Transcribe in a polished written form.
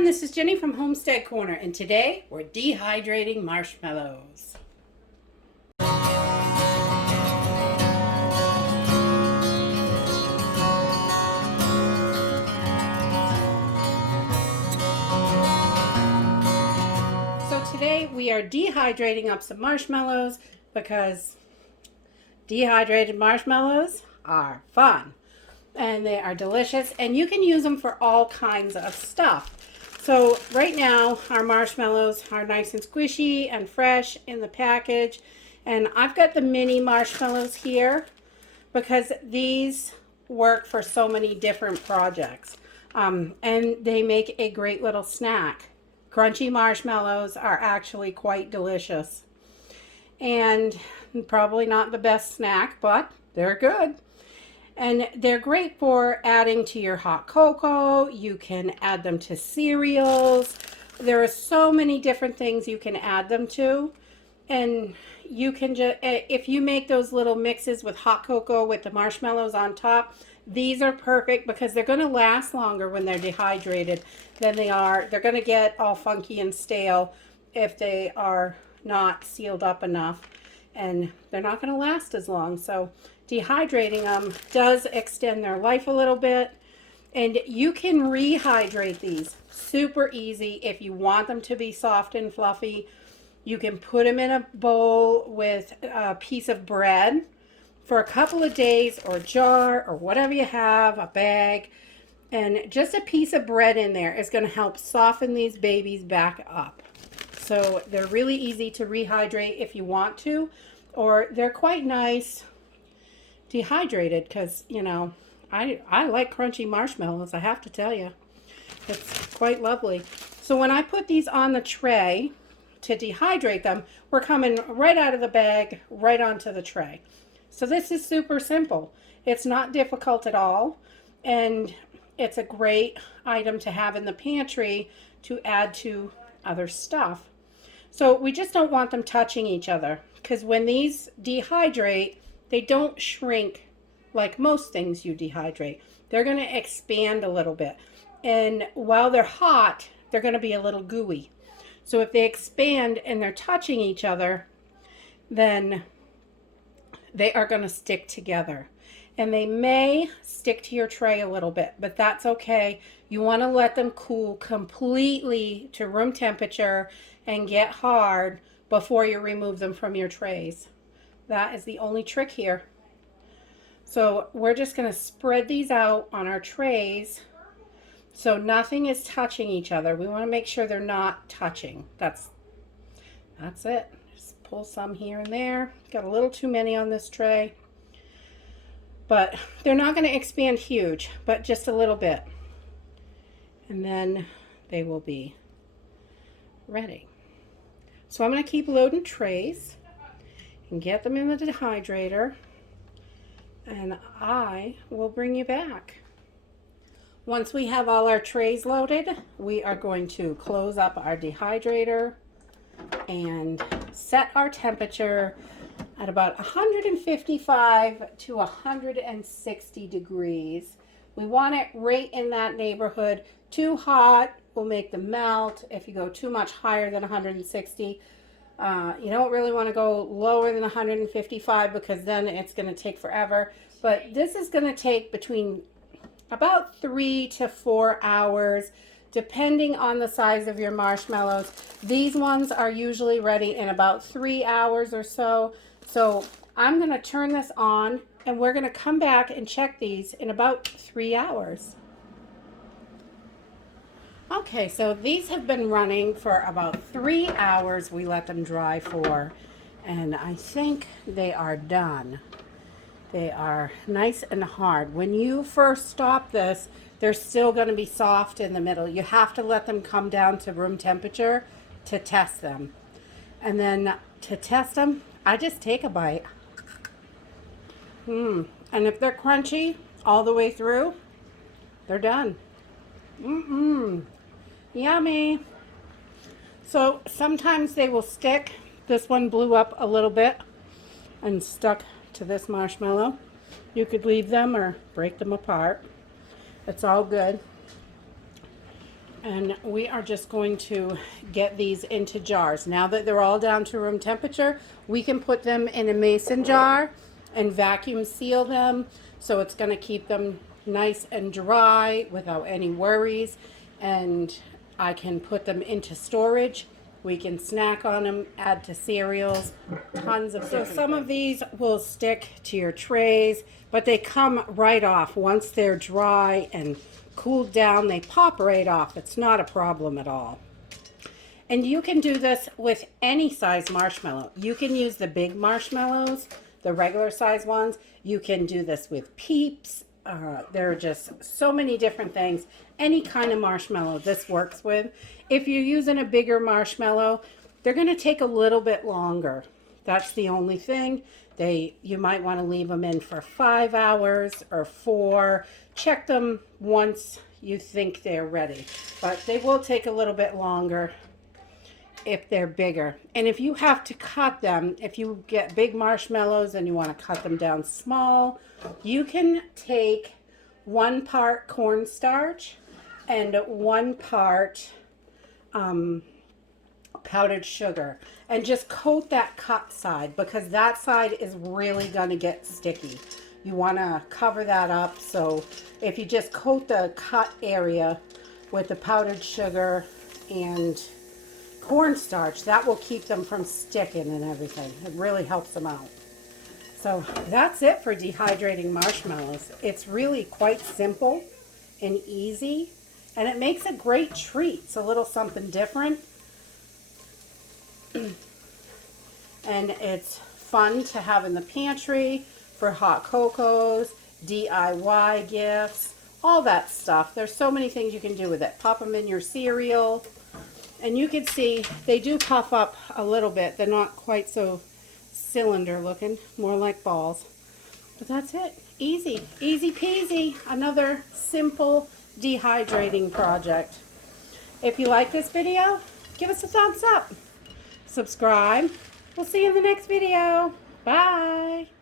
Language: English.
everyone, this is Jenny from Homestead Corner, and today we're dehydrating marshmallows. So today we are dehydrating up some marshmallows because dehydrated marshmallows are fun and they are delicious, and you can use them for all kinds of stuff. So right now our marshmallows are nice and squishy and fresh in the package, and I've got the mini marshmallows here because these work for so many different projects, and they make a great little snack. Crunchy marshmallows are actually quite delicious and probably not the best snack, but they're good. And they're great for adding to your hot cocoa. You can add them to cereals. There are so many different things you can add them to. And you can just, if you make those little mixes with hot cocoa with the marshmallows on top, these are perfect because they're going to last longer when they're dehydrated than they're going to get all funky and stale if they are not sealed up enough, and they're not going to last as long. So dehydrating them does extend their life a little bit, and you can rehydrate these super easy. If you want them to be soft and fluffy, you can put them in a bowl with a piece of bread for a couple of days, or a jar, or whatever you have, a bag, and just a piece of bread in there is going to help soften these babies back up. So they're really easy to rehydrate if you want to, or they're quite nice dehydrated because, you know, I like crunchy marshmallows, I have to tell you. It's quite lovely. So when I put these on the tray to dehydrate them, we're coming right out of the bag, right onto the tray. So this is super simple. It's not difficult at all, and it's a great item to have in the pantry to add to other stuff. So we just don't want them touching each other, because when these dehydrate, they don't shrink like most things you dehydrate. They're going to expand a little bit. And while they're hot, they're going to be a little gooey. So if they expand and they're touching each other, then they are going to stick together. And they may stick to your tray a little bit, but that's okay. You want to let them cool completely to room temperature and get hard before you remove them from your trays. That is the only trick here. So we're just going to spread these out on our trays so nothing is touching each other. We want to make sure they're not touching. That's it. Just pull some here and there. Got a little too many on this tray. But they're not going to expand huge, but just a little bit. And then they will be ready. So I'm going to keep loading trays and get them in the dehydrator, and I will bring you back. Once we have all our trays loaded, we are going to close up our dehydrator and set our temperature at about 155 to 160 degrees. We want it right in that neighborhood. Too hot will make them melt. If you go too much higher than 160, you don't really want to go lower than 155 because then it's going to take forever. But this is going to take between about 3 to 4 hours, depending on the size of your marshmallows. These ones are usually ready in about 3 hours or so. So I'm going to turn this on, and we're going to come back and check these in about 3 hours. Okay, so these have been running for about 3 hours. We let them dry for, and I think they are done. They are nice and hard. When you first stop this, they're still going to be soft in the middle. You have to let them come down to room temperature to test them. And then to test them, I just take a bite. And if they're crunchy all the way through, they're done. Yummy. So sometimes they will stick. This one blew up a little bit and stuck to this marshmallow. You could leave them or break them apart. It's all good. And we are just going to get these into jars. Now that they're all down to room temperature, we can put them in a mason jar and vacuum seal them. So it's going to keep them nice and dry without any worries. And I can put them into storage. We can snack on them, add to cereals, tons of different some things. Of these will stick to your trays, but they come right off. Once they're dry and cooled down, they pop right off. It's not a problem at all. And you can do this with any size marshmallow. You can use the big marshmallows, the regular size ones. You can do this with Peeps. There are just so many different things. Any kind of marshmallow this works with. If you're using a bigger marshmallow, they're going to take a little bit longer. That's the only thing. You might want to leave them in for 5 hours or 4. Check them once you think they're ready. But they will take a little bit longer if they're bigger. And if you have to cut them, if you get big marshmallows and you want to cut them down small, you can take 1 part cornstarch and 1 part powdered sugar and just coat that cut side, because that side is really going to get sticky. You want to cover that up. So if you just coat the cut area with the powdered sugar and cornstarch, that will keep them from sticking and everything. It really helps them out. So that's it for dehydrating marshmallows. It's really quite simple and easy, and it makes a great treat. It's a little something different. And it's fun to have in the pantry for hot cocos, DIY gifts, all that stuff. There's so many things you can do with it. Pop them in your cereal. And you can see they do puff up a little bit. They're not quite so cylinder looking, more like balls. But that's it. Easy. Easy peasy. Another simple dehydrating project. If you like this video, give us a thumbs up. Subscribe. We'll see you in the next video. Bye.